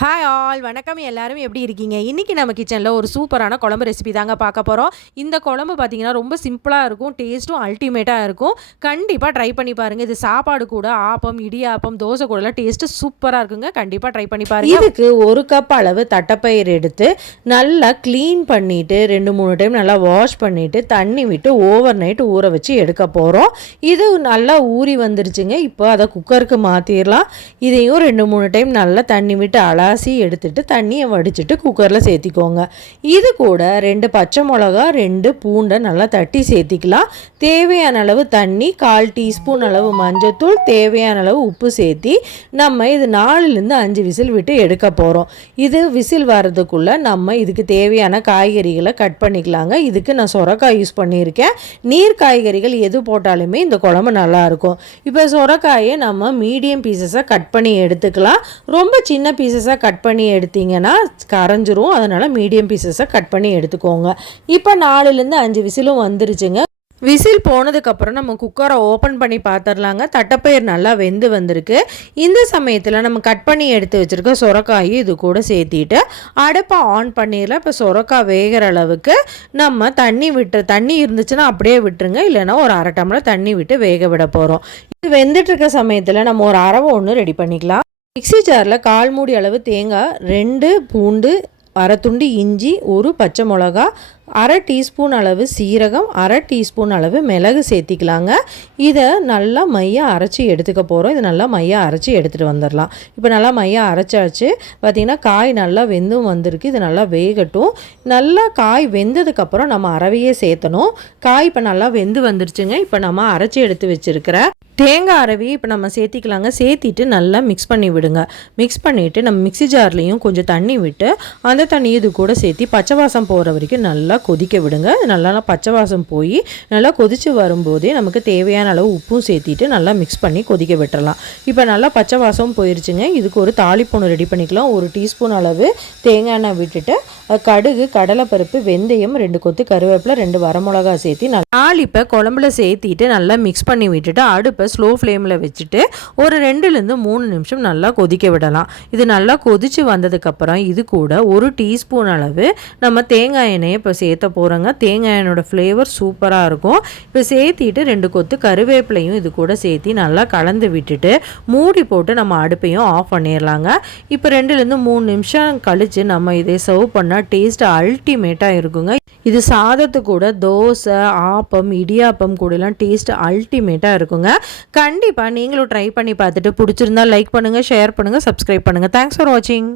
Hi all வணக்கம். எல்லாரும் எப்படி இருக்கீங்க? இன்றைக்கி நம்ம கிச்சனில் ஒரு சூப்பரான குழம்பு ரெசிபி தாங்க பார்க்க போகிறோம் இந்த குழம்பு பார்த்தீங்கன்னா ரொம்ப சிம்பிளாக இருக்கும் டேஸ்ட்டும் அல்டிமேட்டாக இருக்கும். கண்டிப்பாக ட்ரை பண்ணி பாருங்கள் இது சாப்பாடு கூட ஆப்பம் இடியாப்பம் தோசை கூடலாம் டேஸ்ட்டு சூப்பராக இருக்குங்க. கண்டிப்பாக ட்ரை பண்ணி பாருங்கள் இதுக்கு ஒரு கப் அளவு தட்டைப்பயிர் எடுத்து நல்லா க்ளீன் பண்ணிவிட்டு ரெண்டு மூணு டைம் நல்லா வாஷ் பண்ணிவிட்டு தண்ணி விட்டு ஓவர் நைட் ஊற வச்சு எடுக்க போகிறோம் இது நல்லா ஊறி வந்துருச்சுங்க. இப்போ அதை குக்கருக்கு மாற்றிடலாம் இதையும் ரெண்டு மூணு டைம் நல்லா தண்ணி விட்டு அழ அலசி எடுத்துட்டு தண்ணியை வடிச்சிட்டு குக்கரில் சேர்த்திக்கோங்க. இது கூட ரெண்டு பச்சை மிளகா ரெண்டு பூண்டை நல்லா தட்டி சேர்த்திக்கலாம். தேவையான அளவு தண்ணி கால் டீஸ்பூன் அளவு மஞ்சத்தூள் தேவையான அளவு உப்பு சேர்த்தி நம்ம இது நாலுலேருந்து அஞ்சு விசில் விட்டு எடுக்க போகிறோம் இது விசில் வர்றதுக்குள்ளே நம்ம இதுக்கு தேவையான காய்கறிகளை கட் பண்ணிக்கலாங்க. இதுக்கு நான் சொரக்காய் யூஸ் பண்ணியிருக்கேன். நீர் காய்கறிகள் எது போட்டாலுமே இந்த குழம்பு நல்லாயிருக்கும் இப்போ சொரக்காயை நம்ம மீடியம் பீசஸாக கட் பண்ணி எடுத்துக்கலாம். ரொம்ப சின்ன பீசஸாக கட் பண்ணி எடுத்தீங்கன்னா கரைஞ்சிரும். அதனால் மீடியம் பீசஸை கட் பண்ணி எடுத்துக்கோங்க. இப்போ நாலுலேருந்து அஞ்சு விசிலும் வந்துருச்சுங்க. விசில் போனதுக்கப்புறம் நம்ம குக்கரை ஓப்பன் பண்ணி பார்த்துடலாங்க தட்டைப்பயிர் நல்லா வெந்து வந்திருக்கு. இந்த சமயத்தில் நம்ம கட் பண்ணி எடுத்து வச்சுருக்க சுரக்காயும் இது கூட சேர்த்திட்டு அடுப்பை ஆன் பண்ணிடலாம். இப்போ சுரக்காய் வேகிற அளவுக்கு நம்ம தண்ணி விட்டு தண்ணி இருந்துச்சுன்னா அப்படியே விட்டுருங்க. இல்லைன்னா ஒரு அரை டம்ளர் தண்ணி விட்டு வேக விட போகிறோம் இது வெந்துட்டுருக்க சமயத்தில் நம்ம ஒரு அரவை ஒன்று ரெடி பண்ணிக்கலாம். மிக்சி ஜாரில் கால் மூடி அளவு தேங்காய் ரெண்டு பூண்டு அரை துண்டு இஞ்சி ஒரு பச்சை மிளகா அரை டீஸ்பூன் அளவு சீரகம் அரை டீஸ்பூன் அளவு மிளகு சேர்த்திக்கலாங்க. இதை நல்லா மையாக அரைச்சி எடுத்துக்க போகிறோம் இது நல்லா மையாக அரைச்சி எடுத்துகிட்டு வந்துடலாம். இப்போ நல்லா மையாக அரைச்சாச்சு. பார்த்திங்கன்னா காய் நல்லா வெந்தும் வந்திருக்கு. இது நல்லா வேகட்டும். நல்லா காய் வெந்ததுக்கப்புறம் நம்ம அரவையே சேர்த்தணும். காய் இப்போ நல்லா வெந்து வந்துருச்சுங்க. இப்போ நம்ம அரைச்சி எடுத்து வச்சுருக்கிற தேங்காய் அரவி இப்போ நம்ம சேர்த்திக்கலாங்க. சேர்த்திட்டு நல்லா மிக்ஸ் பண்ணி விடுங்க. மிக்ஸ் பண்ணிவிட்டு நம்ம மிக்சி ஜார்லேயும் கொஞ்சம் தண்ணி விட்டு அந்த தண்ணி இது கூட சேர்த்தி பச்சை வாசம் போகிற வரைக்கும் நல்லா கொதிக்க விடுங்க. நல்லா பச்சை வாசம் போய் நல்லா கொதித்து வரும்போதே நமக்கு தேவையான அளவு உப்பும் சேர்த்திட்டு நல்லா மிக்ஸ் பண்ணி கொதிக்க விட்டுறலாம். இப்போ நல்லா பச்சை வாசம் போயிருச்சுங்க. இதுக்கு ஒரு தாளிப்பொண்ணு ரெடி பண்ணிக்கலாம். ஒரு டீஸ்பூன் அளவு தேங்காய் எண்ணெய் விட்டுட்டு கடுகு கடலைப்பருப்பு வெந்தயம் ரெண்டு கொத்து கருவேப்பிலை ரெண்டு வரமிளகா சேர்த்து நல்லா தாளிப்பை குழம்புல சேர்த்திட்டு நல்லா மிக்ஸ் பண்ணி விட்டுட்டு அடுப்பை ஸ்லோ ஃப்ளேமில் வச்சுட்டு ஒரு ரெண்டுலேருந்து மூணு நிமிஷம் நல்லா கொதிக்க விடலாம். இது நல்லா கொதித்து வந்ததுக்கப்புறம் இது கூட ஒரு டீஸ்பூன் அளவு நம்ம தேங்காய் எண்ணெயை இப்போ சேர்த்த போகிறோங்க தேங்காய் எண்ணெயோட ஃப்ளேவர் சூப்பராக இருக்கும். இப்போ சேர்த்திட்டு ரெண்டு கொத்து கருவேப்பிலையும் இது கூட சேர்த்தி நல்லா கலந்து விட்டுட்டு மூடி போட்டு நம்ம அடுப்பையும் ஆஃப் பண்ணிடலாங்க இப்போ ரெண்டுலேருந்து மூணு நிமிஷம் கழித்து நம்ம இதை சர்வ் பண்ணால் டேஸ்ட் அல்டிமேட்டாக இருக்குங்க. இது சாதத்து கூட தோசை ஆப்பம் இடியாப்பம் கூடலாம் டேஸ்ட் அல்டிமேட்டாக இருக்குங்க. கண்டிப்பாக நீங்களும் ட்ரை பண்ணி பார்த்துட்டு பிடிச்சிருந்தா லைக் பண்ணுங்கள் ஷேர் பண்ணுங்கள் சப்ஸ்கிரைப் பண்ணுங்கள் தேங்க்ஸ் ஃபார் வாட்சிங்